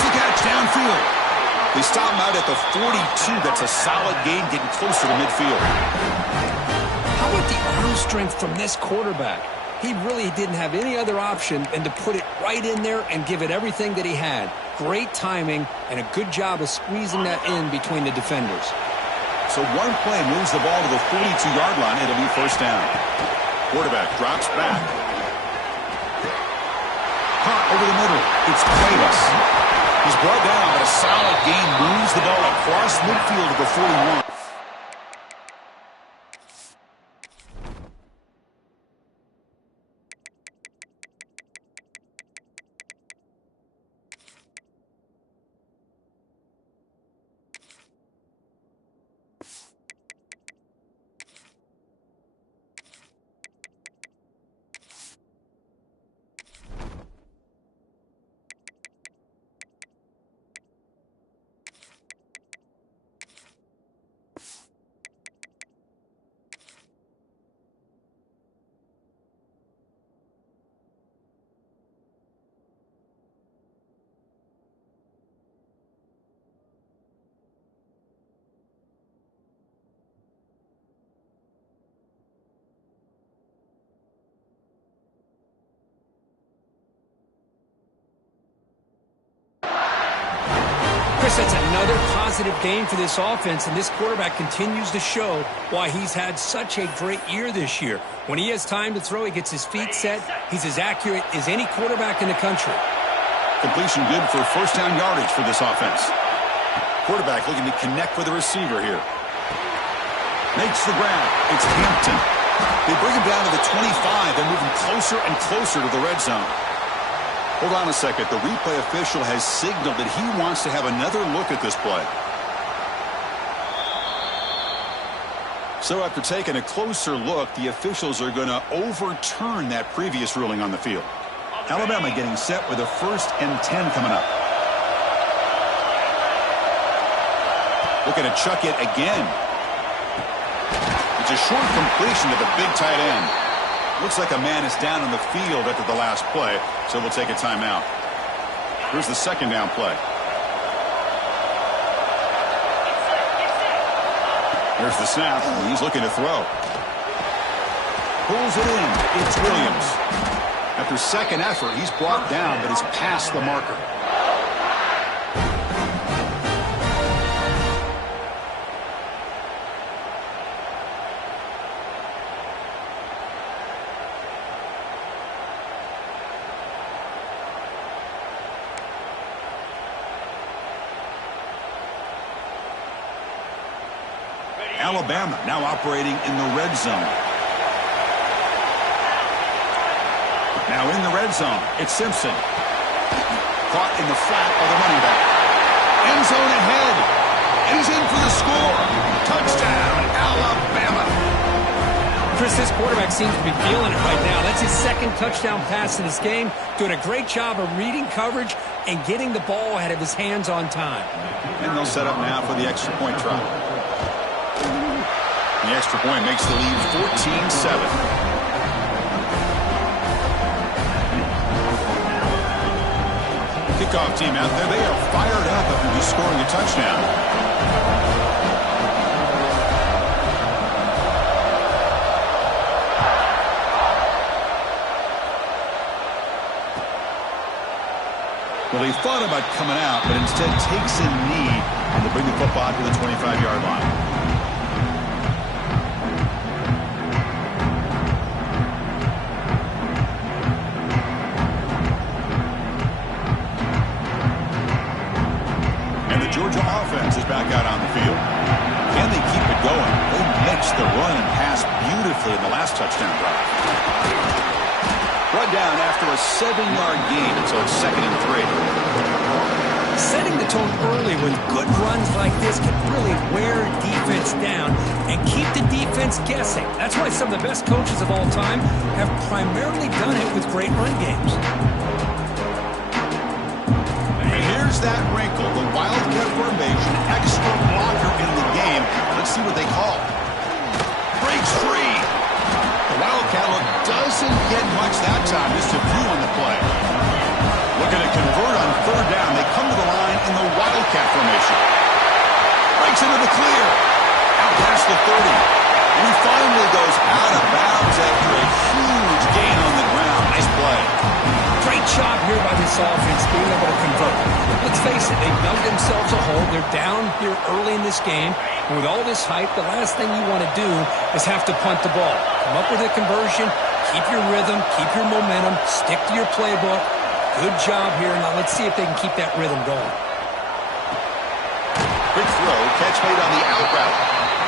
Makes the catch downfield. They stop him out at the 42. That's a solid gain, getting closer to midfield. How about the arm strength from this quarterback? He really didn't have any other option than to put it right in there and give it everything that he had. Great timing and a good job of squeezing that in between the defenders. So one play moves the ball to the 42-yard line. It'll be first down. Quarterback drops back. Caught over the middle. It's Potw. He's brought down, but a solid gain moves the ball across midfield to the 41. That's another positive game for this offense, and this quarterback continues to show why he's had such a great year this year. When he has time to throw, he gets his feet set. He's as accurate as any quarterback in the country. Completion good for first down yardage for this offense. Quarterback looking to connect with the receiver here. Makes the grab. It's Hampton. They bring him down to the 25. They're moving closer and closer to the red zone. Hold on a second. The replay official has signaled that he wants to have another look at this play. So after taking a closer look, the officials are going to overturn that previous ruling on the field. Alabama getting set with a 1st and 10 coming up. Looking to chuck it again. It's a short completion to the big tight end. Looks like a man is down in the field after the last play, so we'll take a timeout. Here's the second down play. There's the snap. He's looking to throw. Pulls it in. It's Williams. After second effort, he's brought down, but he's past the marker. Alabama now operating in the red zone. Now in the red zone, it's Simpson. Caught in the flat by the running back. End zone ahead. And he's in for the score. Touchdown, Alabama. Chris, this quarterback seems to be feeling it right now. That's his second touchdown pass in this game. Doing a great job of reading coverage and getting the ball ahead of his hands on time. And they'll set up now for the extra point try. The extra point makes the lead 14-7. Kickoff team out there. They are fired up after just scoring a touchdown. Well, he thought about coming out, but instead takes a knee and to bring the football to the 25-yard line. Georgia offense is back out on the field. Can they keep it going? They mixed the run and pass beautifully in the last touchdown drive. Run down after a 7-yard gain, so it's 2nd and 3. Setting the tone early with good runs like this can really wear defense down and keep the defense guessing. That's why some of the best coaches of all time have primarily done it with great run games. Here's that wrinkle, the Wildcat formation, extra blocker in the game. Let's see what they call. Breaks free. The Wildcat look doesn't get much that time, just a few on the play. Looking to convert on 3rd down. They come to the line Out of bounds after a huge gain on the ground. Nice play. Great job here by this offense being able to convert. Let's face it, they've dug themselves a hole. They're down here early in this game. And with all this hype, the last thing you want to do is have to punt the ball. Come up with a conversion, keep your rhythm, keep your momentum, stick to your playbook. Good job here. Now let's see if they can keep that rhythm going. Quick throw, catch made on the out route.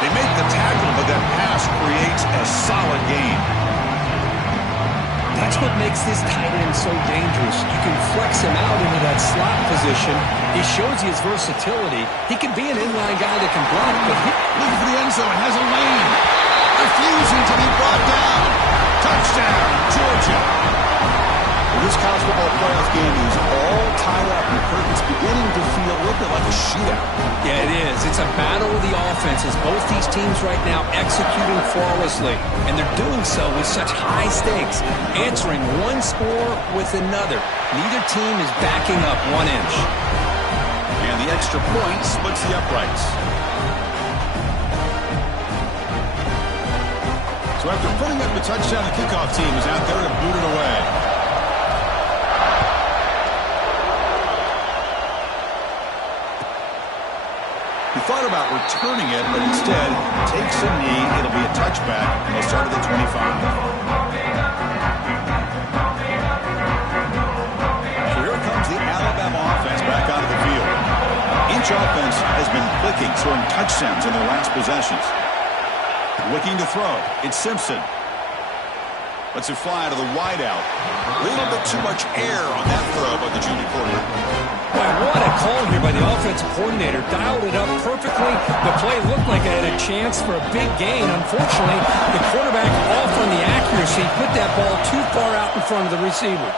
They make the tackle, but that pass creates a solid gain. That's what makes this tight end so dangerous. You can flex him out into that slot position. He shows you his versatility. He can be an inline guy that can block, but looking for the end zone, has a lane. Refusing to be brought down. Touchdown, Georgia. This college football playoff game is all tied up, and Kirk, it's beginning to feel a little bit like a shootout. Yeah, it is. It's a battle of the offenses. Both these teams right now executing flawlessly, and they're doing so with such high stakes, answering one score with another. Neither team is backing up 1 inch. And the extra point splits the uprights. So after putting up the touchdown, the kickoff team is out there to boot it away. He thought about returning it, but instead takes a knee. It'll be a touchback, and they'll start at the 25. So here comes the Alabama offense back onto the field. Each offense has been clicking, scoring touchdowns in their last possessions. Looking to throw. It's Simpson. Lets it fly to the wideout. A little bit too much air on that throw by the junior quarterback. Boy, what a call here by the offensive coordinator. Dialed it up perfectly. The play looked like it had a chance for a big gain. Unfortunately, the quarterback off on the accuracy, put that ball too far out in front of the receiver.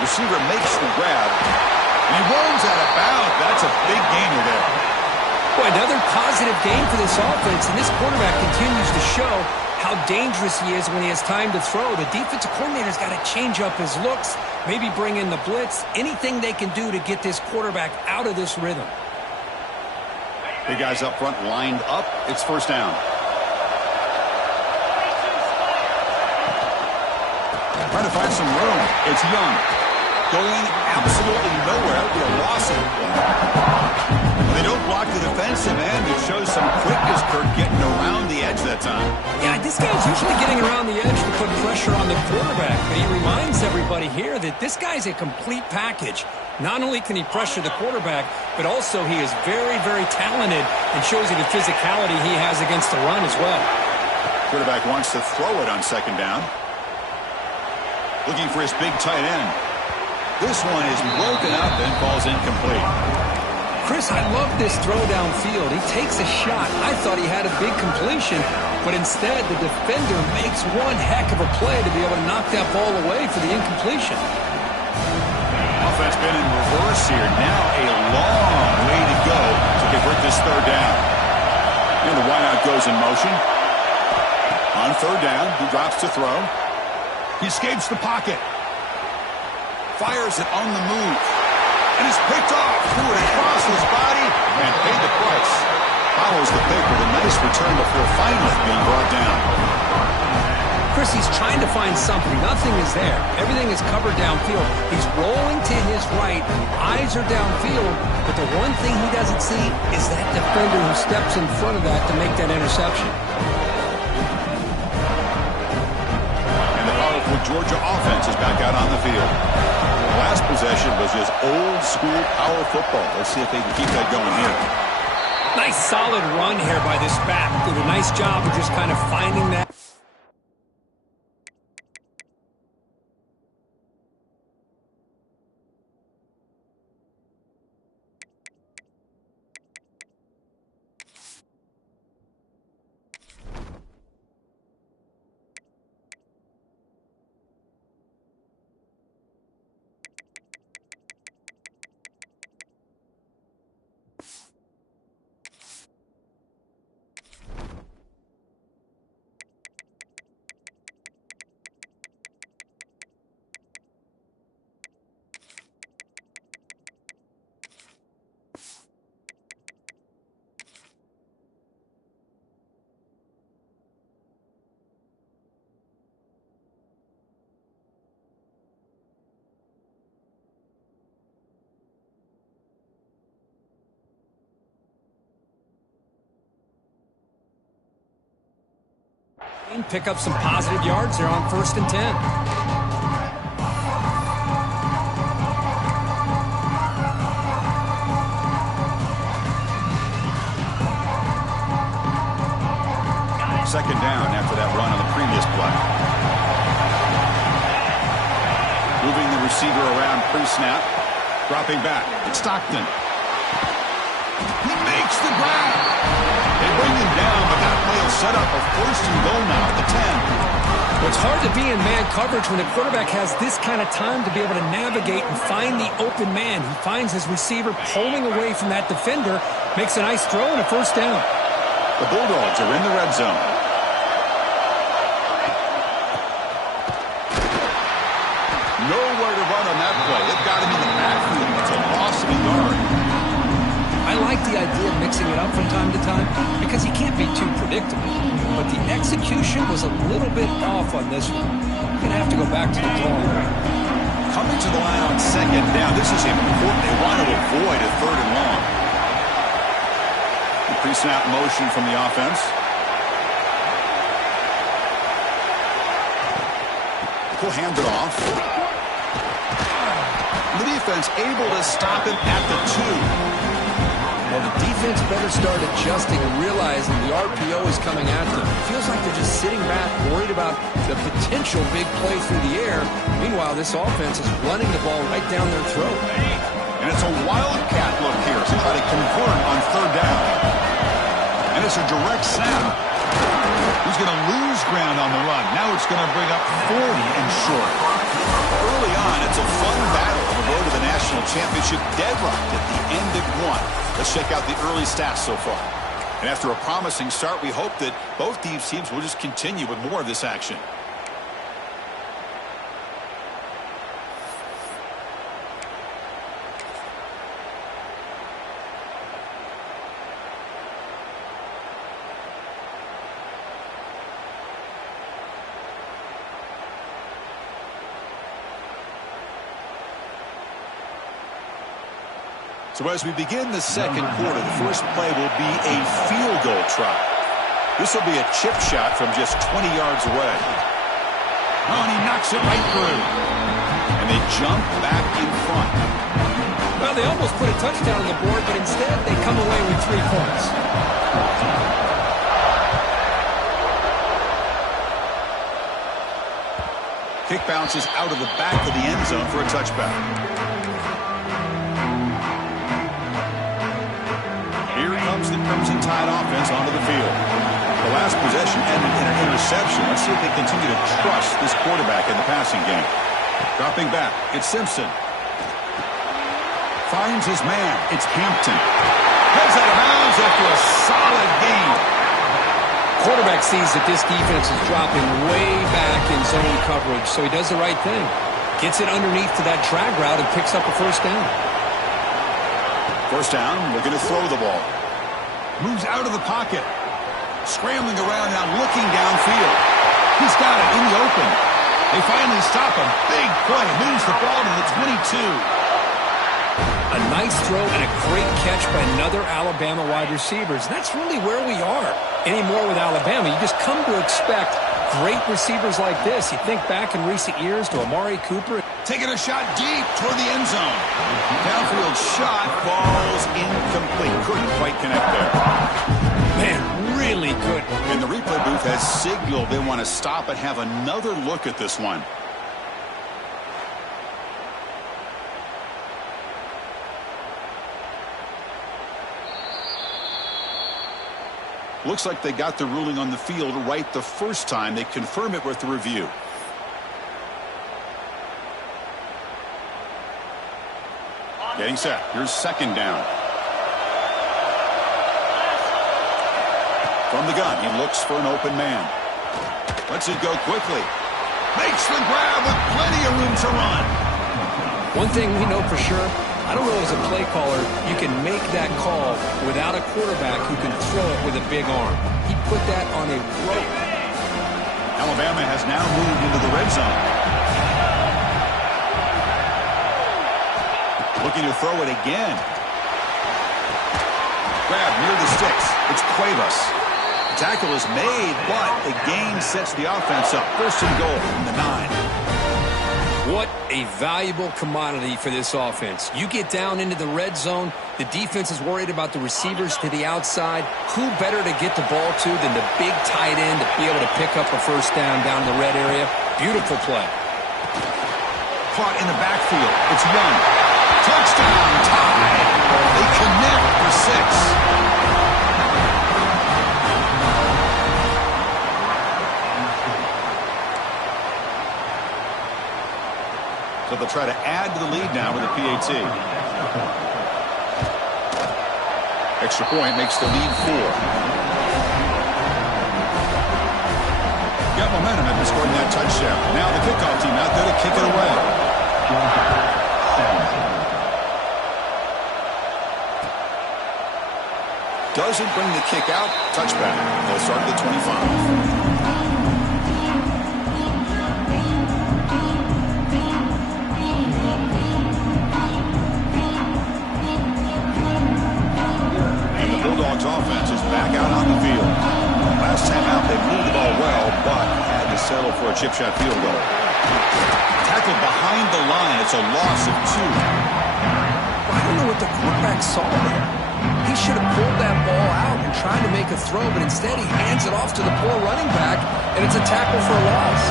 Receiver makes the grab, and he runs out of bounds. That's a big gainer there. Boy, another positive game for this offense, and this quarterback continues to show how dangerous he is when he has time to throw. The defensive coordinator's got to change up his looks, maybe bring in the blitz, anything they can do to get this quarterback out of this rhythm. Big guys up front lined up. It's first down. Trying to find some room. It's Young. Going absolutely nowhere. It'll be a loss of the play. They don't block the defensive end. It shows some quickness, Kirk, getting around the edge that time. Yeah, this guy's usually getting around the edge to put pressure on the quarterback, but he reminds everybody here that this guy's a complete package. Not only can he pressure the quarterback, but also he is very, very talented and shows you the physicality he has against the run as well. Quarterback wants to throw it on second down. Looking for his big tight end. This one is broken up and falls incomplete. Chris, I love this throw downfield. He takes a shot. I thought he had a big completion, but instead the defender makes one heck of a play to be able to knock that ball away for the incompletion. Offense been in reverse here. Now a long way to go to convert this third down. And the wideout goes in motion. On third down, he drops to throw. He escapes the pocket. Fires it on the move. And is picked off. Threw it across his body and paid the price. Follows the pick with a nice return before finally being brought down. Chris, he's trying to find something. Nothing is there. Everything is covered downfield. He's rolling to his right. Eyes are downfield. But the one thing he doesn't see is that defender who steps in front of that to make that interception. And the powerful Georgia offense is back out on the field. The last possession was just old-school power football. Let's see if they can keep that going here. Nice solid run here by this back. Did a nice job of just kind of finding that. Pick up some positive yards there on 1st and 10. Second down after that run on the previous play. Moving the receiver around pre-snap. Dropping back. It's Stockton. He makes the grab. They bring him down, but that play will set up a 1st and goal now at the 10. Well, it's hard to be in man coverage when the quarterback has this kind of time to be able to navigate and find the open man. He finds his receiver pulling away from that defender, makes a nice throw and a 1st down. The Bulldogs are in the red zone. Nowhere to run on that play. They've got him in the backfield. It's a loss of a yard. I like the idea of mixing it up from time to time because he can't be too predictable. But the execution was a little bit off on this one. You're going to have to go back to the drawing board. Coming to the line on 2nd down. This is important. They want to avoid a 3rd and long. The pre-snap motion from the offense. He'll hand it off. The defense able to stop him at the 2. Well, the defense better start adjusting and realizing the RPO is coming at them. It feels like they're just sitting back, worried about the potential big play through the air. Meanwhile, this offense is running the ball right down their throat. And it's a wildcat look here as they try to convert on 3rd down. And it's a direct snap. He's going to lose ground on the run. Now it's going to bring up 40 and short. Early on, it's a fun battle on the road to the national championship, deadlocked at the end of 1. Let's check out the early stats so far. And after a promising start, we hope that both these teams will just continue with more of this action. So as we begin the 2nd quarter, the first play will be a field goal try. This will be a chip shot from just 20 yards away. Oh, and he knocks it right through. And they jump back in front. Well, they almost put a touchdown on the board, but instead they come away with 3 points. Kick bounces out of the back of the end zone for a touchback. Here comes the Crimson Tide offense onto the field. The last possession ended in an interception. Let's see if they continue to trust this quarterback in the passing game. Dropping back, it's Simpson. Finds his man, it's Hampton. Heads out of bounds after a solid gain. Quarterback sees that this defense is dropping way back in zone coverage, so he does the right thing. Gets it underneath to that drag route and picks up a 1st down. 1st down, we're going to throw the ball. Moves out of the pocket. Scrambling around now, looking downfield. He's got it in the open. They finally stop him. Big play. Moves the ball to the 22. A nice throw and a great catch by another Alabama wide receivers. That's really where we are anymore with Alabama. You just come to expect great receivers like this. You think back in recent years to Amari Cooper. Taking a shot deep toward the end zone. Downfield shot falls incomplete. Couldn't quite connect there. Man, really good. And the replay booth has signaled they want to stop and have another look at this one. Looks like they got the ruling on the field right the first time. They confirm it with the review. Getting set. Here's 2nd down. From the gun, he looks for an open man. Lets it go quickly. Makes the grab with plenty of room to run. One thing we know for sure, I don't know as a play caller, you can make that call without a quarterback who can throw it with a big arm. He put that on a rope. Alabama has now moved into the red zone. Looking to throw it again. Grab near the sticks. It's Cuevas. Tackle is made, but the gain sets the offense up. First and goal from the 9. What a valuable commodity for this offense. You get down into the red zone, the defense is worried about the receivers to the outside. Who better to get the ball to than the big tight end to be able to pick up a first down in the red area? Beautiful play. Caught in the backfield. It's Young. Touchdown, tie. They connect for 6. So they'll try to add to the lead now with a PAT. Extra point makes the lead 4. Got momentum after scoring that touchdown. Now the kickoff team out there to kick it away. Doesn't bring the kick out. Touchback. They'll start at the 25. Bulldogs offense is back out on the field. Last time out, they moved the ball well, but had to settle for a chip shot field goal. Tackled behind the line. It's a loss of 2. I don't know what the quarterback saw there. He should have pulled that ball out and tried to make a throw, but instead he hands it off to the poor running back, and it's a tackle for a loss.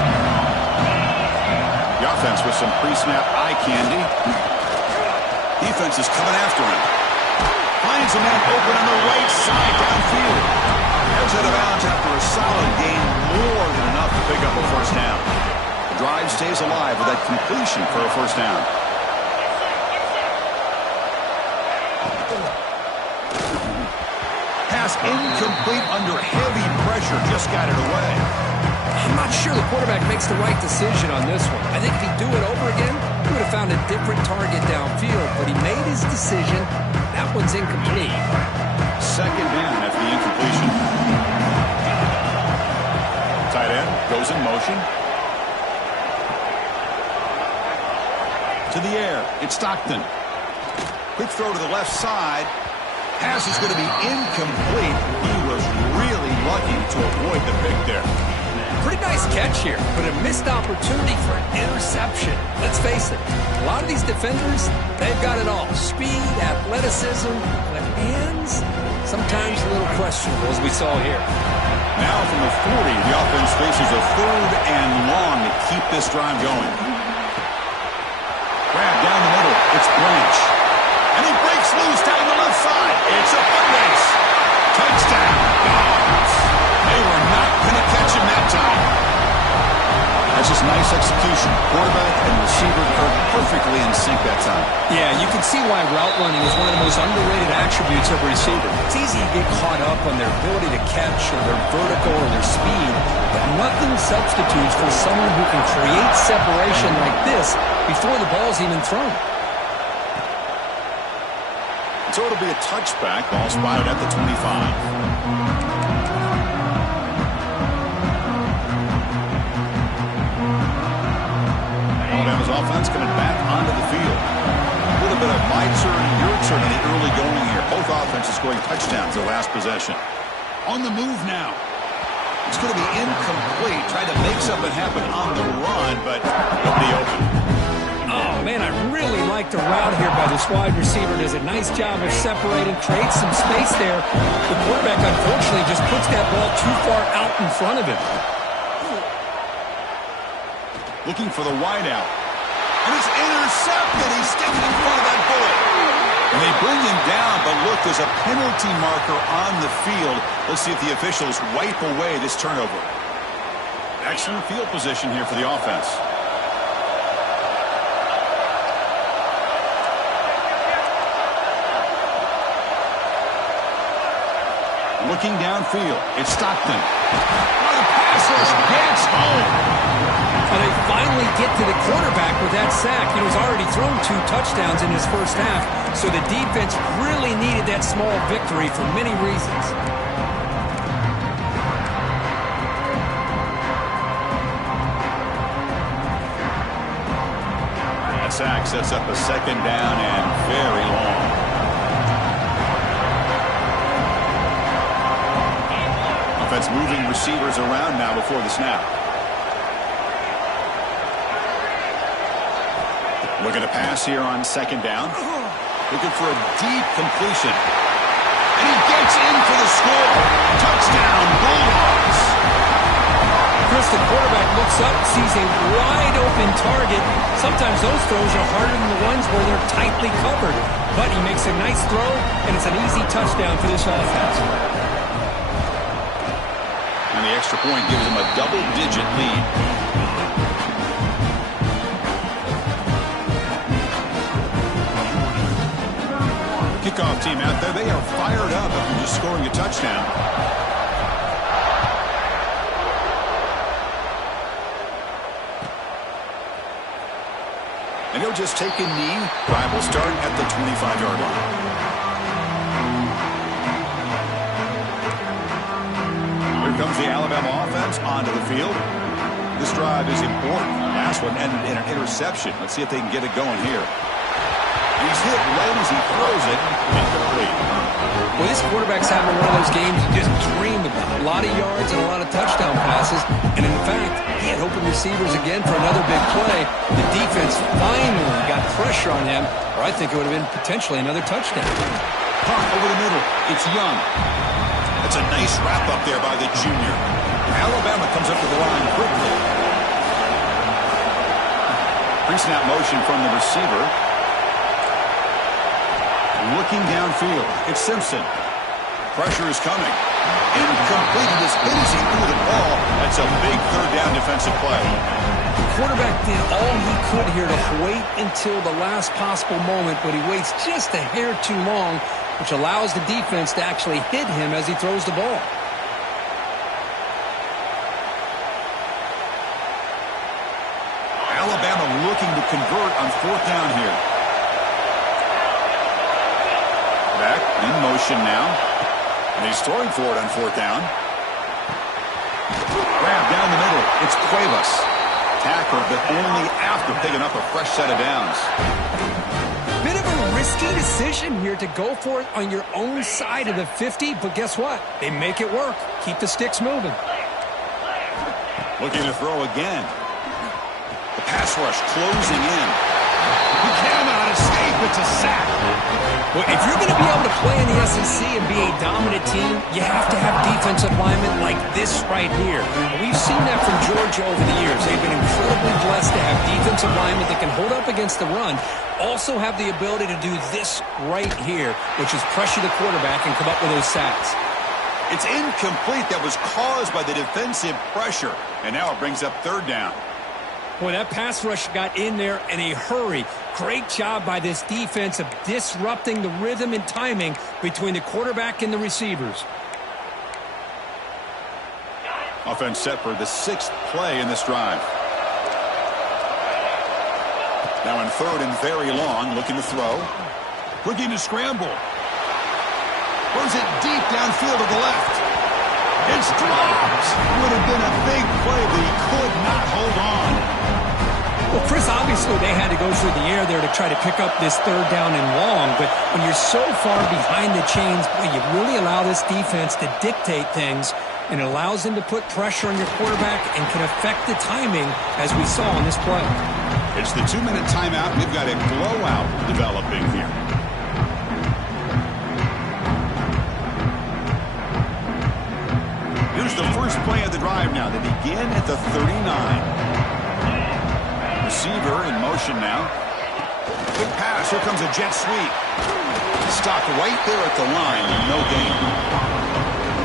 The offense with some pre-snap eye candy. Defense is coming after him. Finds a man open on the right side downfield. Heads out of bounds after a solid gain, more than enough to pick up a first down. The drive stays alive with that completion for a first down. Pass incomplete under heavy pressure, just got it away. I'm not sure the quarterback makes the right decision on this one. I think if he'd do it over again, he would have found a different target downfield, but he made his decision. That one's incomplete. Second down after the incompletion. Tight end goes in motion. To the air. It's Stockton. Quick throw to the left side. Pass is going to be incomplete. He was really lucky to avoid the pick there. Pretty nice catch here, but a missed opportunity for an interception. Let's face it, a lot of these defenders, they've got it all. Speed, athleticism, but hands, sometimes a little questionable, as we saw here. Now from the 40, the offense faces a 3rd and long to keep this drive going. Grab down the middle. It's Branch. And he breaks loose down the left side. It's a foot race. Touchdown, Dogs. They were not going to catch him that time. That's just nice execution. Quarterback and receiver are perfectly in sync that time. Yeah, you can see why route running is one of the most underrated attributes of a receiver. It's easy to get caught up on their ability to catch or their vertical or their speed, but nothing substitutes for someone who can create separation like this before the ball's even thrown. So it'll be a touchback. Ball spotted at the 25. Alabama's offense coming back onto the field. A little bit of my turn, your turn in the early going here. Both offenses scoring touchdowns their last possession. On the move now. It's going to be incomplete. Tried to make something happen on the run, but nobody open. Oh, man, I really like the route here by this wide receiver. Does a nice job of separating, creates some space there. The quarterback, unfortunately, just puts that ball too far out in front of him. Looking for the wideout. And it's intercepted. He's sticking in front of that bullet. And they bring him down, but look, there's a penalty marker on the field. Let's see if the officials wipe away this turnover. Excellent field position here for the offense. Looking downfield, it's Stockton. Oh, the pass rush gets home. And they finally get to the quarterback with that sack. He was already thrown 2 touchdowns in his first half, so the defense really needed that small victory for many reasons. That sack sets up a second down and very long. Offense moving receivers around now before the snap. Looking to pass here on second down. Looking for a deep completion. And he gets in for the score. Touchdown, Bulldogs. Chris, the quarterback looks up, sees a wide-open target. Sometimes those throws are harder than the ones where they're tightly covered. But he makes a nice throw, and it's an easy touchdown for this offense. And the extra point gives him a double-digit lead. Kickoff team out there, they are fired up after just scoring a touchdown. And he'll just take a knee. Drive will start at the 25-yard line. Here comes the Alabama offense onto the field. This drive is important. Last one ended in an interception. Let's see if they can get it going here. He's hit right as he throws it. Incomplete. Well, this quarterback's having one of those games you just dream about. A lot of yards and a lot of touchdown passes. And in fact, he had open receivers again for another big play. The defense finally got pressure on him, or I think it would have been potentially another touchdown. Pop over the middle. It's Young. That's a nice wrap up there by the junior. Alabama comes up to the line quickly. Pre-snap motion from the receiver. Looking downfield. It's Simpson. Pressure is coming. Incomplete. He just hit as he threw the ball. That's a big third down defensive play. The quarterback did all he could here to wait until the last possible moment, but he waits just a hair too long, which allows the defense to actually hit him as he throws the ball. Alabama looking to convert on fourth down here. Back in motion now. And he's throwing for it on fourth down. Grab down the middle. It's Cuevas. Tackle, but only after picking up a fresh set of downs. Bit of a risky decision here to go for it on your own side of the 50, but guess what? They make it work. Keep the sticks moving. Looking to throw again. The pass rush closing in. He cannot escape. It's a sack. Well, if you're going to be able to play in the SEC and be a dominant team, you have to have defensive linemen like this right here. We've seen that from Georgia over the years. They've been incredibly blessed to have defensive linemen that can hold up against the run, also have the ability to do this right here, which is pressure the quarterback and come up with those sacks. It's incomplete. That was caused by the defensive pressure. And now it brings up third down. Boy, that pass rush got in there in a hurry. Great job by this defense of disrupting the rhythm and timing between the quarterback and the receivers. Offense set for the sixth play in this drive. Now in third and very long, looking to throw. Looking to scramble. Throws it deep downfield to the left. It's dropped. Would have been a big play, but he could not hold on. Well, Chris, obviously they had to go through the air there to try to pick up this third down and long, but when you're so far behind the chains, boy, you really allow this defense to dictate things, and it allows them to put pressure on your quarterback and can affect the timing, as we saw on this play. It's the 2-minute timeout. We've got a blowout developing here. Here's the first play of the drive now. They begin at the 39. Receiver in motion now. Quick pass. Here comes a jet sweep. Stopped right there at the line. No gain.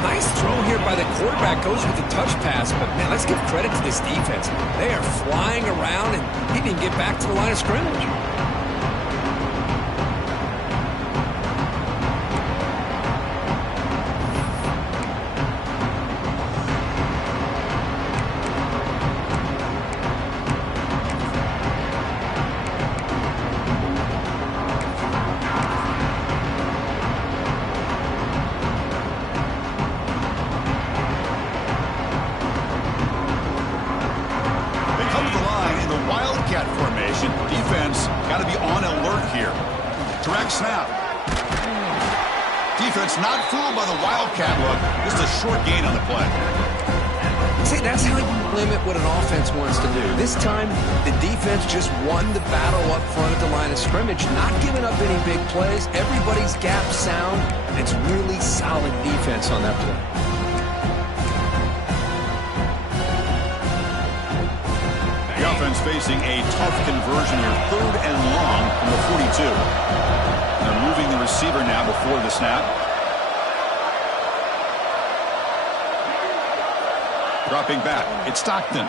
Nice throw here by the quarterback. Goes with the touch pass. But, man, let's give credit to this defense. They are flying around, and he didn't get back to the line of scrimmage. defense not fooled by the Wildcat look. Just a short gain on the play. See, that's how you limit what an offense wants to do. This time, the defense just won the battle up front at the line of scrimmage, not giving up any big plays. Everybody's gap sound, and it's really solid defense on that play. The offense facing a tough conversion here. 3rd and long from the 42. They're moving the receiver now before the snap. Dropping back, it's Stockton.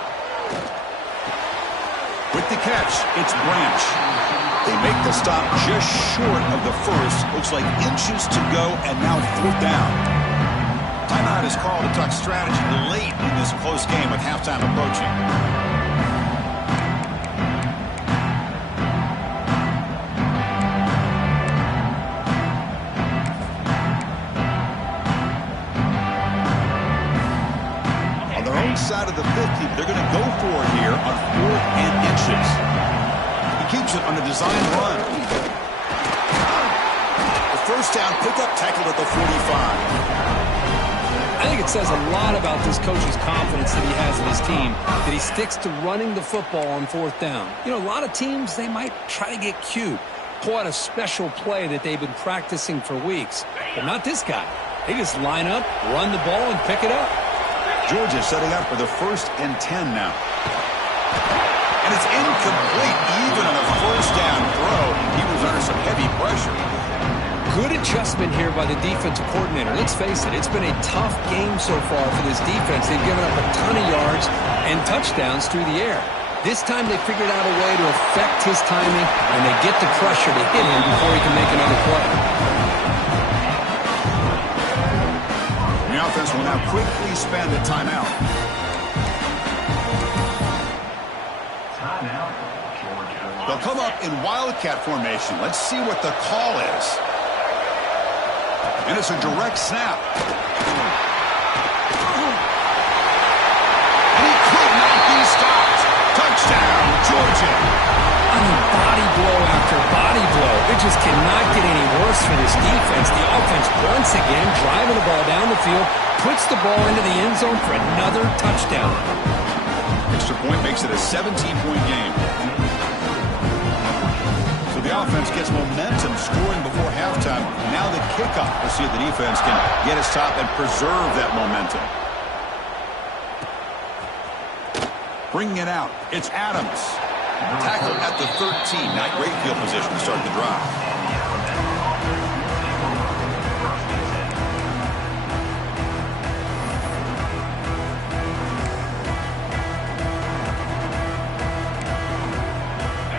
With the catch, it's Branch. They make the stop just short of the first. Looks like inches to go, and now 4th down. Timeout is called to talk strategy late in this close game with halftime approaching. Side of the 50, they're going to go for it here on 4th and inches. He keeps it on a design run. The first down pickup tackled at the 45. I think it says a lot about this coach's confidence that he has in his team, that he sticks to running the football on 4th down. You know, a lot of teams, they might try to get cute, pull out a special play that they've been practicing for weeks, but not this guy. They just line up, run the ball, and pick it up. Georgia setting up for the 1st and 10 now. And it's incomplete even on a 1st down throw. He was under some heavy pressure. Good adjustment here by the defensive coordinator. Let's face it, it's been a tough game so far for this defense. They've given up a ton of yards and touchdowns through the air. This time they figured out a way to affect his timing, and they get the pressure to hit him before he can make another play. The offense will now quickly spend a timeout. They'll come up in Wildcat formation. Let's see what the call is. And it's a direct snap. And he could not be stopped. Touchdown, Georgia. I mean, body blow after body blow. It just cannot get any worse for this defense. The offense once again driving the ball down the field, puts the ball into the end zone for another touchdown. Extra point makes it a 17-point game. So the offense gets momentum scoring before halftime. Now the kickoff. We'll see if the defense can get a stop and preserve that momentum. Bringing it out, it's Adams. Tackle at the 13. Not great field position to start the drive.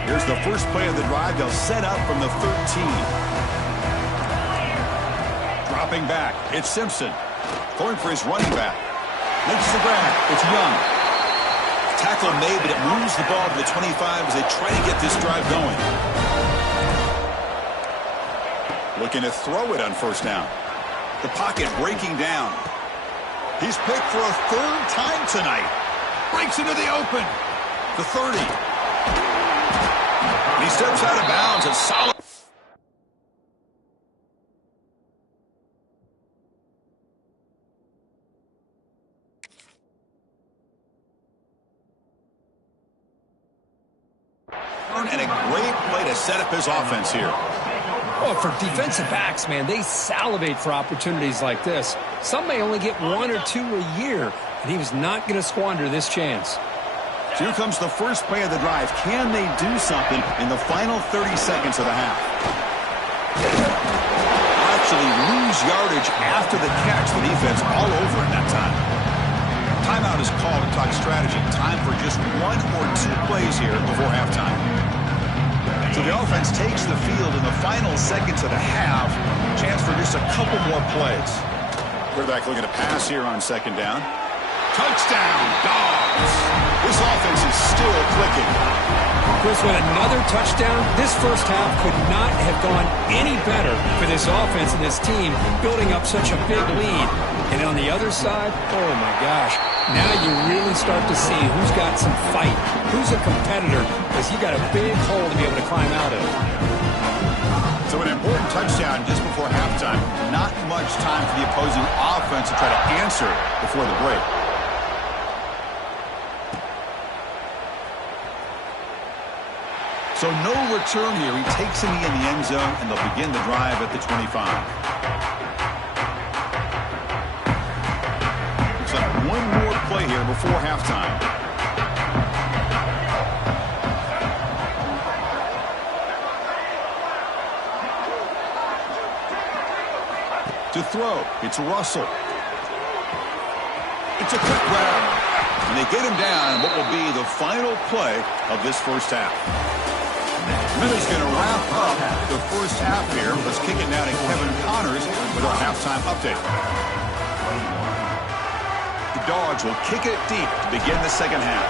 Here's the first play of the drive. They'll set up from the 13. Dropping back, it's Simpson. Going for his running back. Makes the grab, it's Young. Tackle made, but it moves the ball to the 25 as they try to get this drive going. Looking to throw it on 1st down. The pocket breaking down. He's picked for a 3rd time tonight. Breaks into the open. The 30. And he steps out of bounds. It's solid. And a great play to set up his offense here. Well, for defensive backs, man, they salivate for opportunities like this. Some may only get 1 or 2 a year, and he was not going to squander this chance. So here comes the first play of the drive. Can they do something in the final 30 seconds of the half? Actually lose yardage after the catch. The defense all over in that time. Timeout is called to talk strategy. Time for just 1 or 2 plays here before halftime. So the offense takes the field in the final seconds of the half. Chance for just a couple more plays. Quarterback looking to pass here on 2nd down. Touchdown, Dogs. This offense is still clicking. Chris, with another touchdown, this first half could not have gone any better for this offense and this team, building up such a big lead. And on the other side, oh my gosh, now you really start to see who's got some fight, who's a competitor, because you got a big hole to be able to climb out of. So an important touchdown just before halftime. Not much time for the opposing offense to try to answer before the break. So no return here. He takes him in the end zone, and they'll begin the drive at the 25. Looks like one more play here before halftime. To throw, it's Russell. It's a quick grab. And they get him down in what will be the final play of this first half. Minutes going to wrap up the first half here. Let's kick it now to Kevin Connors with our halftime update. The Dogs will kick it deep to begin the second half.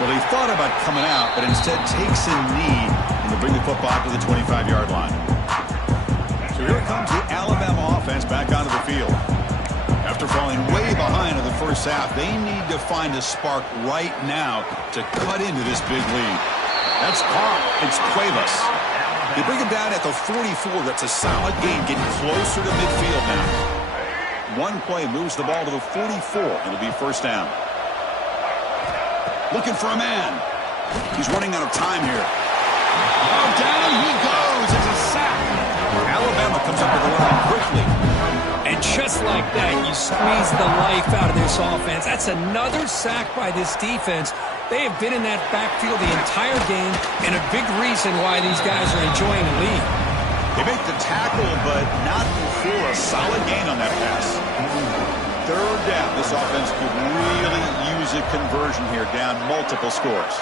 Well, he thought about coming out, but instead takes a knee and will bring the football to the 25-yard line. So here comes the Alabama offense back onto the field. After falling way behind in the first half, they need to find a spark right now to cut into this big lead. That's caught. It's Cuevas. They bring him down at the 44. That's a solid gain, getting closer to midfield now. One play moves the ball to the 44, and it'll be first down. Looking for a man. He's running out of time here. Oh, down he goes. It's a sack. Alabama comes up with the line quickly. And just like that, you squeeze the life out of this offense. That's another sack by this defense. They have been in that backfield the entire game, and a big reason why these guys are enjoying the lead. They make the tackle, but not before a solid gain on that pass. Third down. This offense could really use a conversion here, down multiple scores.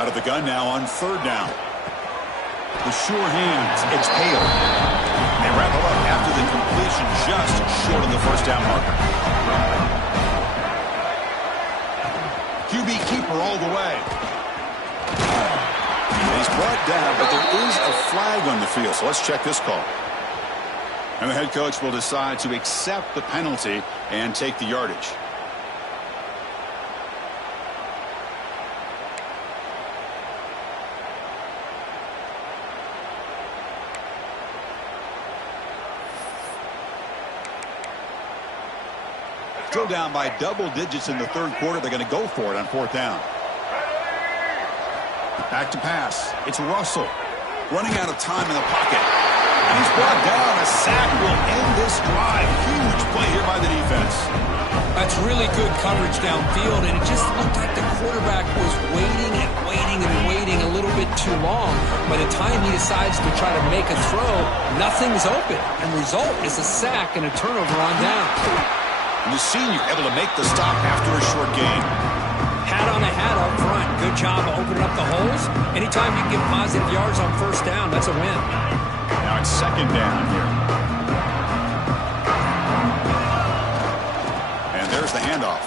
Out of the gun now on third down. The sure hands. It's Hale. They wrap it up after the completion, just short of the first down marker. QB keeper all the way. He's brought down, but there is a flag on the field, so let's check this call. And the head coach will decide to accept the penalty and take the yardage. Still down by double digits in the third quarter. They're going to go for it on fourth down. Back to pass. It's Russell running out of time in the pocket. And he's brought down. A sack will end this drive. Huge play here by the defense. That's really good coverage downfield, and it just looked like the quarterback was waiting and waiting and waiting a little bit too long. By the time he decides to try to make a throw, nothing's open. And the result is a sack and a turnover on down. And the senior able to make the stop after a short gain. Hat on the hat up front. Good job of opening up the holes. Anytime you can get positive yards on first down, that's a win. Now it's second down here. And there's the handoff.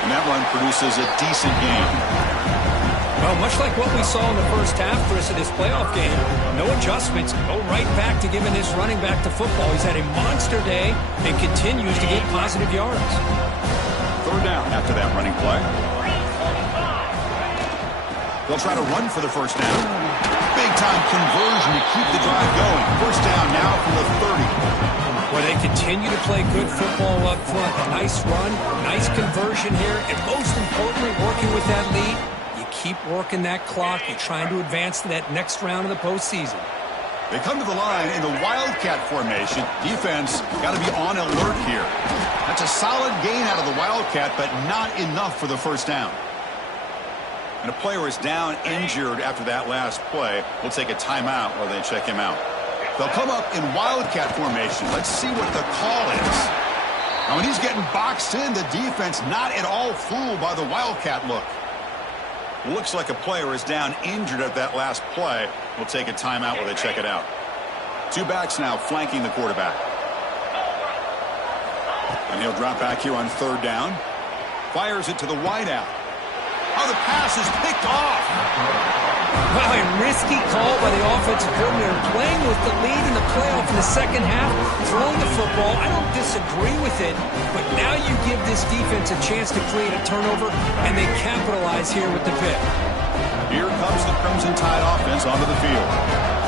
And that run produces a decent gain. Well, much like what we saw in the first half, Chris, of this playoff game, no adjustments. Go right back to giving this running back to football. He's had a monster day and continues to get positive yards. Third down after that running play. They'll try to run for the first down. Big-time conversion to keep the drive going. First down now from the 30. Well, they continue to play good football up front. A nice run, nice conversion here, and most importantly, working with that lead, you keep working that clock. You're trying to advance to that next round of the postseason. They come to the line in the Wildcat formation. Defense got to be on alert here. That's a solid gain out of the Wildcat, but not enough for the first down. And a player is down injured after that last play. We'll take a timeout while they check him out. They'll come up in Wildcat formation. Let's see what the call is. Now, when he's getting boxed in, the defense not at all fooled by the Wildcat look. Looks like a player is down injured at that last play. We'll take a timeout while they check it out. Two backs now flanking the quarterback. And he'll drop back here on third down. Fires it to the wideout. Oh, the pass is picked off. Well, a risky call by the offensive coordinator, playing with the lead in the playoff in the second half, throwing the football. I don't disagree with it, but now you give this defense a chance to create a turnover, and they capitalize here with the pick. Here comes the Crimson Tide offense onto the field.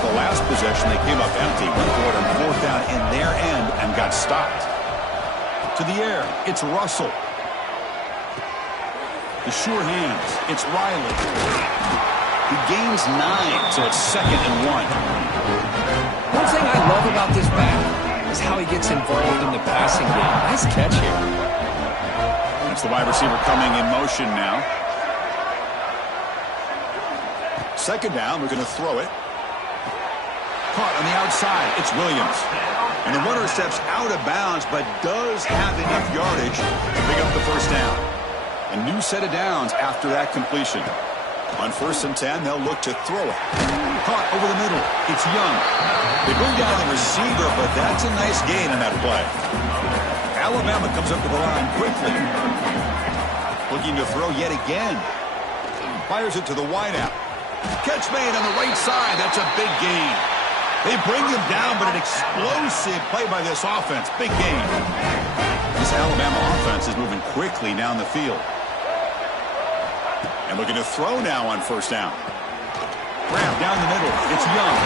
The last possession, they came up empty, went for it on fourth down in their end and got stopped. To the air, it's Russell. The sure hands, it's Riley. He gains 9, so it's 2nd and 1. One thing I love about this back is how he gets involved in the passing game. Nice catch here. That's the wide receiver coming in motion now. 2nd down, we're going to throw it. Caught on the outside, it's Williams. And the runner steps out of bounds, but does have enough yardage to pick up the first down. A new set of downs after that completion. On 1st and 10, they'll look to throw it. Caught over the middle, it's Young. They bring down the receiver, but that's a nice gain in that play. Alabama comes up to the line quickly. Looking to throw yet again. Fires it to the wideout. Catch made on the right side, that's a big gain. They bring him down, but an explosive play by this offense. Big game. This Alabama offense is moving quickly down the field. And looking to throw now on 1st down. Grab down the middle. It's Young.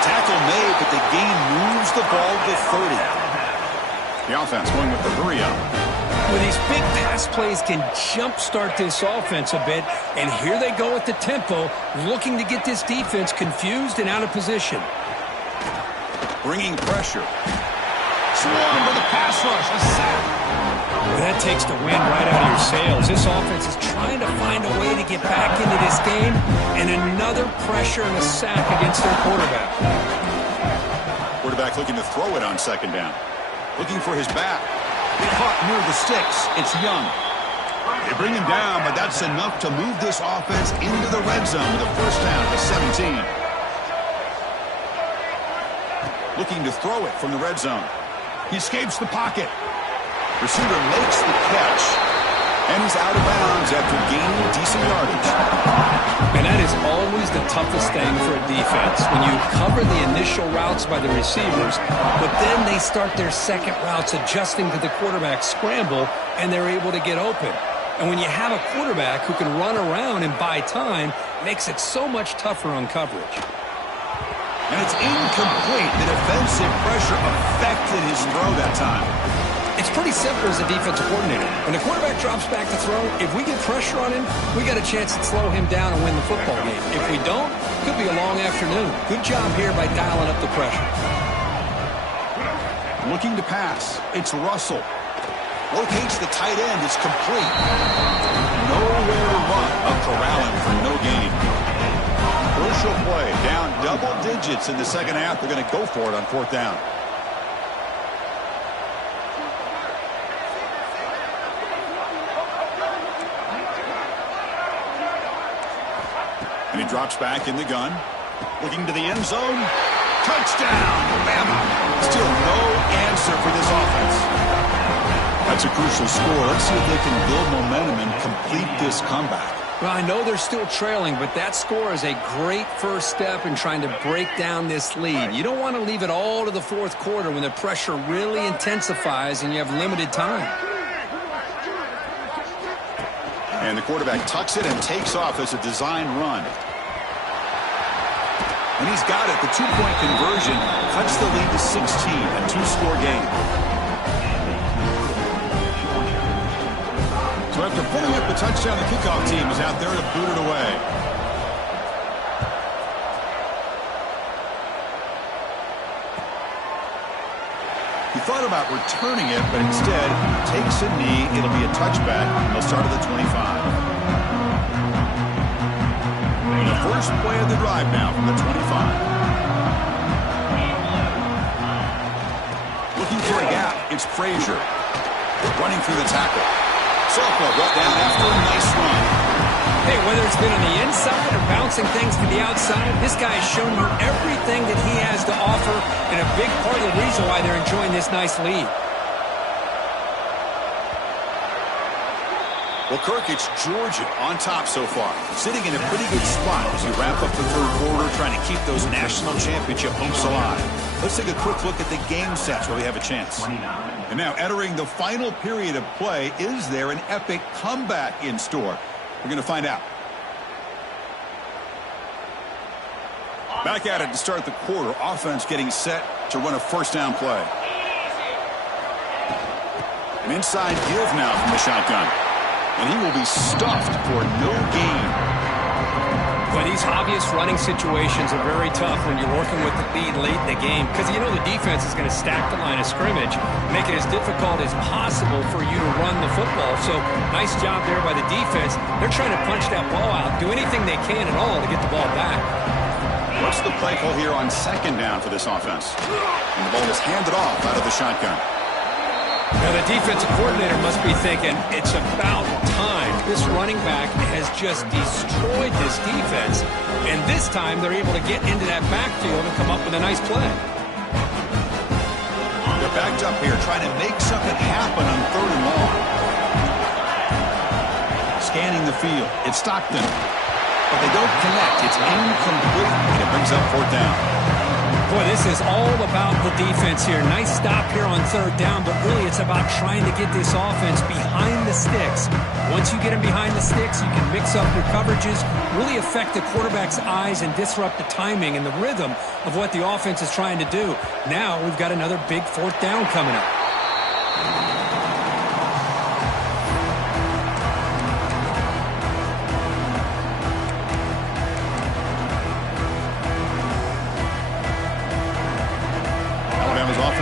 Tackle made, but the gain moves the ball to 30. The offense going with the hurry up. Well, these big pass plays can jumpstart this offense a bit, and here they go at the tempo, looking to get this defense confused and out of position. Bringing pressure. Swarm with a pass rush. A sack. Well, that takes the wind right out of your sails. This offense is trying to find a way to get back into this game, and another pressure and a sack against their quarterback. Quarterback looking to throw it on 2nd down. Looking for his back. Caught near the sticks. It's Young. They bring him down, but that's enough to move this offense into the red zone with a first down to 17. Looking to throw it from the red zone. He escapes the pocket. Receiver makes the catch, and he's out of bounds after gaining decent yardage. And that is always the toughest thing for a defense, when you cover the initial routes by the receivers, but then they start their second routes adjusting to the quarterback's scramble, and they're able to get open. And when you have a quarterback who can run around and buy time, it makes it so much tougher on coverage. And it's incomplete. The defensive pressure affected his throw that time. It's pretty simple as a defensive coordinator. When the quarterback drops back to throw, if we get pressure on him, we got a chance to slow him down and win the football game. If we don't, it could be a long afternoon. Good job here by dialing up the pressure. Looking to pass. It's Russell. Locates the tight end. It's complete. Nowhere to run. A corralling for no gain. Crucial play. Down double digits in the second half. They're going to go for it on 4th down. And he drops back in the gun. Looking to the end zone. Touchdown, Alabama. Still no answer for this offense. That's a crucial score. Let's see if they can build momentum and complete this comeback. Well, I know they're still trailing, but that score is a great first step in trying to break down this lead. You don't want to leave it all to the 4th quarter when the pressure really intensifies and you have limited time. And the quarterback tucks it and takes off as a design run. And he's got it. The 2-point conversion cuts the lead to 16, a 2-score game. So after pulling up the touchdown, the kickoff team is out there to boot it away. He thought about returning it, but instead takes a knee. It'll be a touchback, and they'll start at the 25. And the first play of the drive now from the 25. Looking for a gap. It's Frazier. Running through the tackle. Sophomore brought down after a nice run. Hey, whether it's been on the inside or bouncing things to the outside, this guy has shown you everything that he has to offer, and a big part of the reason why they're enjoying this nice lead. Well, Kirk, it's Georgia on top so far, sitting in a pretty good spot as we wrap up the third quarter, trying to keep those national championship hopes alive. Let's take a quick look at the game sets where we have a chance. And now entering the final period of play, is there an epic comeback in store? We're going to find out. Back at it to start the quarter. Offense getting set to run a first down play. An inside give now from the shotgun. And he will be stuffed for no gain. But these obvious running situations are very tough when you're working with the lead late in the game, because you know the defense is going to stack the line of scrimmage, make it as difficult as possible for you to run the football. So nice job there by the defense. They're trying to punch that ball out, do anything they can at all to get the ball back. What's the play call here on second down for this offense? And the ball is handed off out of the shotgun. Now the defensive coordinator must be thinking, it's about time. This running back has just destroyed this defense, and this time they're able to get into that backfield and come up with a nice play. They're backed up here trying to make something happen on third and long. Scanning the field. It's Stockton. But they don't connect. It's incomplete, and it brings up fourth down. Boy, this is all about the defense here. Nice stop here on third down, but really it's about trying to get this offense behind the sticks. Once you get them behind the sticks, you can mix up your coverages, really affect the quarterback's eyes and disrupt the timing and the rhythm of what the offense is trying to do. Now we've got another big fourth down coming up.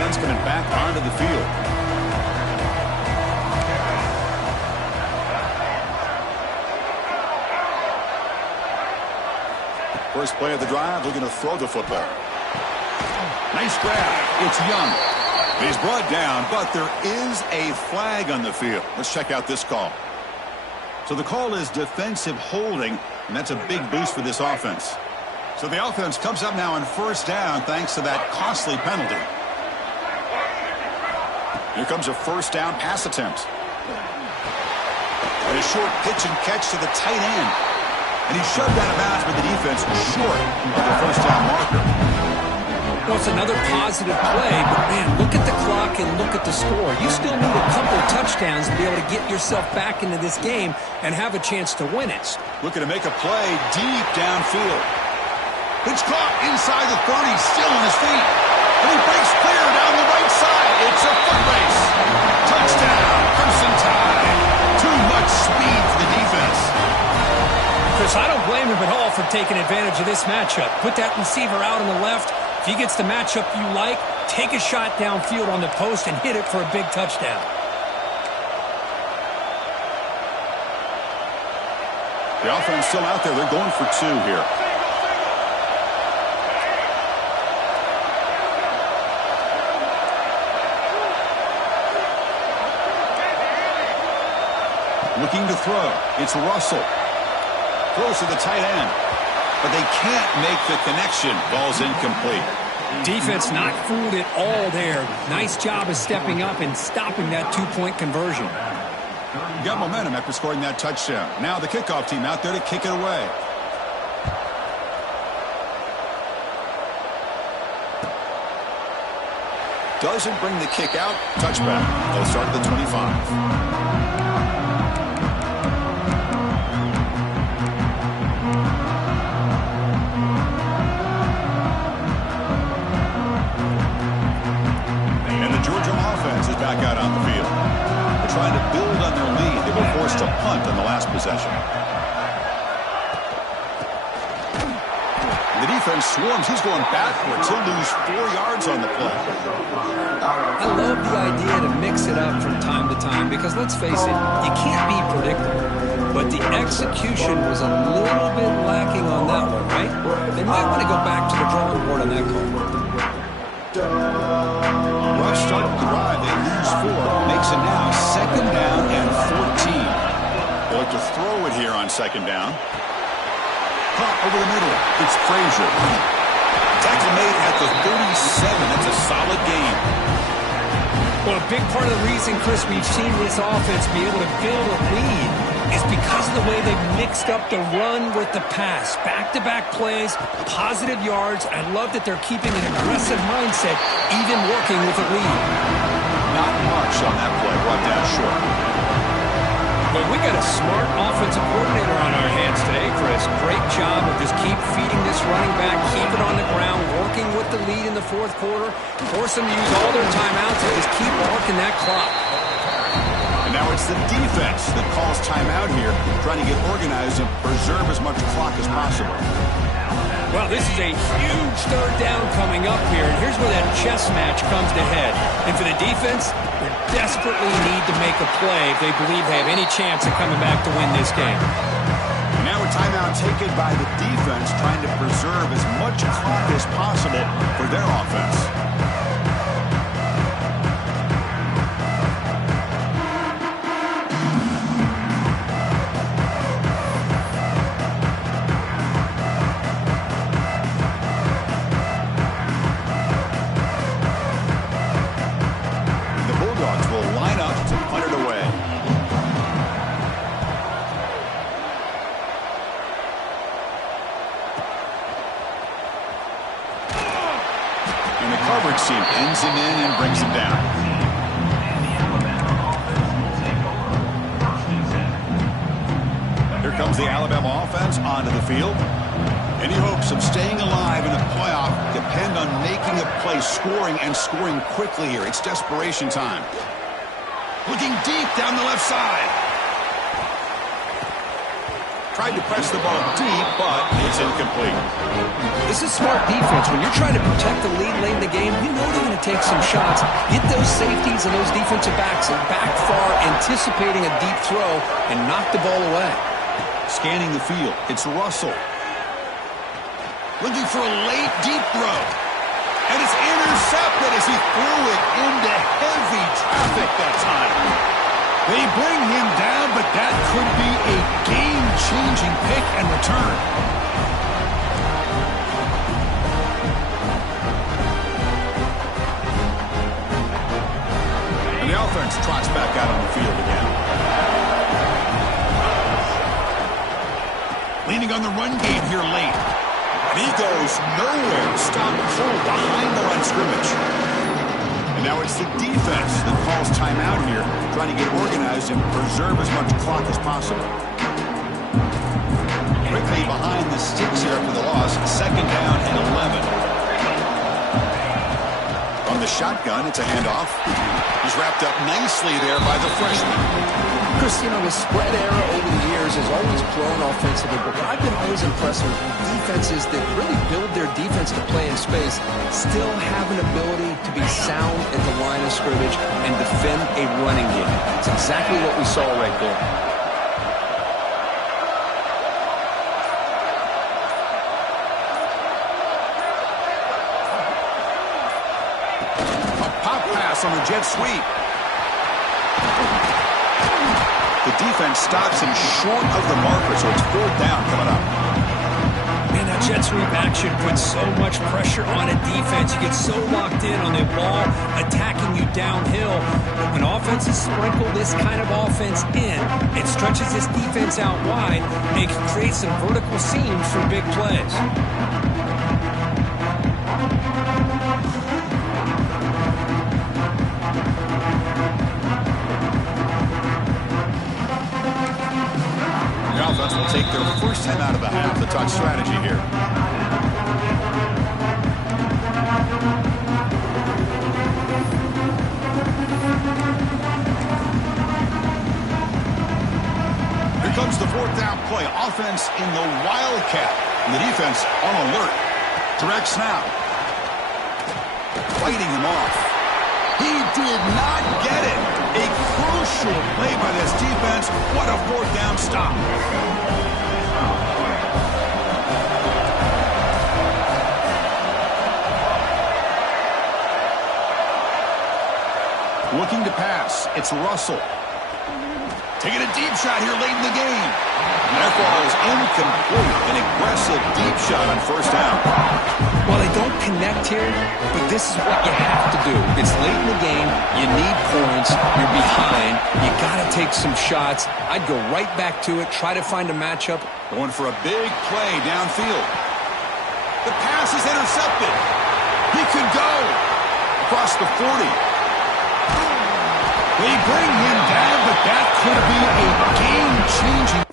Coming back onto the field. First play of the drive, looking to throw the football. Nice grab. It's Young. He's brought down, but there is a flag on the field. Let's check out this call. So the call is defensive holding, and that's a big boost for this offense. So the offense comes up now on first down thanks to that costly penalty. Here comes a first down pass attempt. And a short pitch and catch to the tight end. And he's shoved out of bounds with the defense short of the first down marker. Well, it's another positive play, but man, look at the clock and look at the score. You still need a couple touchdowns to be able to get yourself back into this game and have a chance to win it. Looking to make a play deep downfield. It's caught inside the 30, still on his feet. And he breaks clear down the right side. It's a foot race. Touchdown, Crimson Tide. Too much speed for the defense. Chris, I don't blame him at all for taking advantage of this matchup. Put that receiver out on the left. If he gets the matchup you like, take a shot downfield on the post and hit it for a big touchdown. The offense still out there. They're going for two here. Looking to throw. It's Russell. Throws to the tight end. But they can't make the connection. Ball's incomplete. Defense not fooled at all there. Nice job of stepping up and stopping that two-point conversion. Got momentum after scoring that touchdown. Now the kickoff team out there to kick it away. Doesn't bring the kick out. Touchback. They'll start at the 25. Back out on the field. They're trying to build on their lead. They were forced to punt on the last possession. The defense swarms. He's going backwards. He'll lose 4 yards on the play. I love the idea to mix it up from time to time because, let's face it, you can't be predictable. But the execution was a little bit lacking on that one, right? They might want to go back to the drawing board on that call. Rush started the drive. They lose 4. Makes it now second down and 14. They look to throw it here on second down. Caught over the middle. It's Frazier. Tackle made at the 37. That's a solid game. Well, a big part of the reason, Chris, we've seen this offense be able to build a lead is because of the way they've mixed up the run with the pass. Back-to-back plays, positive yards. I love that they're keeping an aggressive mindset, even working with a lead. Not much on that play, brought down short. But we got a smart offensive coordinator on our hands today, Chris. Great job of just keep feeding this running back, keep it on the ground, working with the lead in the fourth quarter, force them to use all their timeouts and just keep working that clock. And now it's the defense that calls timeout here, trying to get organized and preserve as much clock as possible. Well, this is a huge third down coming up here, and here's where that chess match comes to head. And for the defense, they desperately need to make a play if they believe they have any chance of coming back to win this game. Now a timeout taken by the defense, trying to preserve as much clock as possible for their offense. Team ends him in and brings him down. Here comes the Alabama offense onto the field. Any hopes of staying alive in a playoff depend on making a play, scoring, and scoring quickly here. It's desperation time. Looking deep down the left side. Tried to press the ball deep, but it's incomplete. This is smart defense. When you're trying to protect the lead late in the game, you know they're going to take some shots. Get those safeties and those defensive backs back far, anticipating a deep throw, and knock the ball away. Scanning the field, it's Russell. Looking for a late, deep throw. And it's intercepted as he threw it into heavy traffic that time. They bring him down, but that could be a game-changing pick and return. And the offense trots back out on the field again. Leaning on the run game here late. And he goes nowhere. Stop cold behind the line scrimmage. And now it's the defense that calls timeout here, trying to get organized and preserve as much clock as possible. Quickly behind the sticks here for the loss. Second down and 11. From the shotgun, it's a handoff. He's wrapped up nicely there by the freshman. Chris, you know, the spread era over the years has always grown offensively, but what I've been always impressed with defenses that really build their defense to play in space still have an ability to be sound at the line of scrimmage and defend a running game. It's exactly what we saw right there. A pop pass on the jet sweep. The defense stops him short of the marker, so it's fourth down coming up. Man, that jet sweep action puts so much pressure on a defense. You get so locked in on the ball attacking you downhill. When offenses sprinkle this kind of offense in, it stretches this defense out wide and it can create some vertical seams for big plays. Offense will take their first time out of the half to talk strategy here. Here comes the fourth down play. Offense in the wildcat. And the defense on alert. Direct snap. Fighting him off. He did not get it. A crucial play by this defense. What a fourth down stop. Looking to pass. It's Russell. Taking a deep shot here late in the game. And that ball is incomplete. An aggressive deep shot on first down. Well, they don't connect here, but this is what you have to do. It's late in the game. You need points. You're behind. You got to take some shots. I'd go right back to it, try to find a matchup. Going for a big play downfield. The pass is intercepted. He could go across the 40. They bring him down, but that could be a game-changing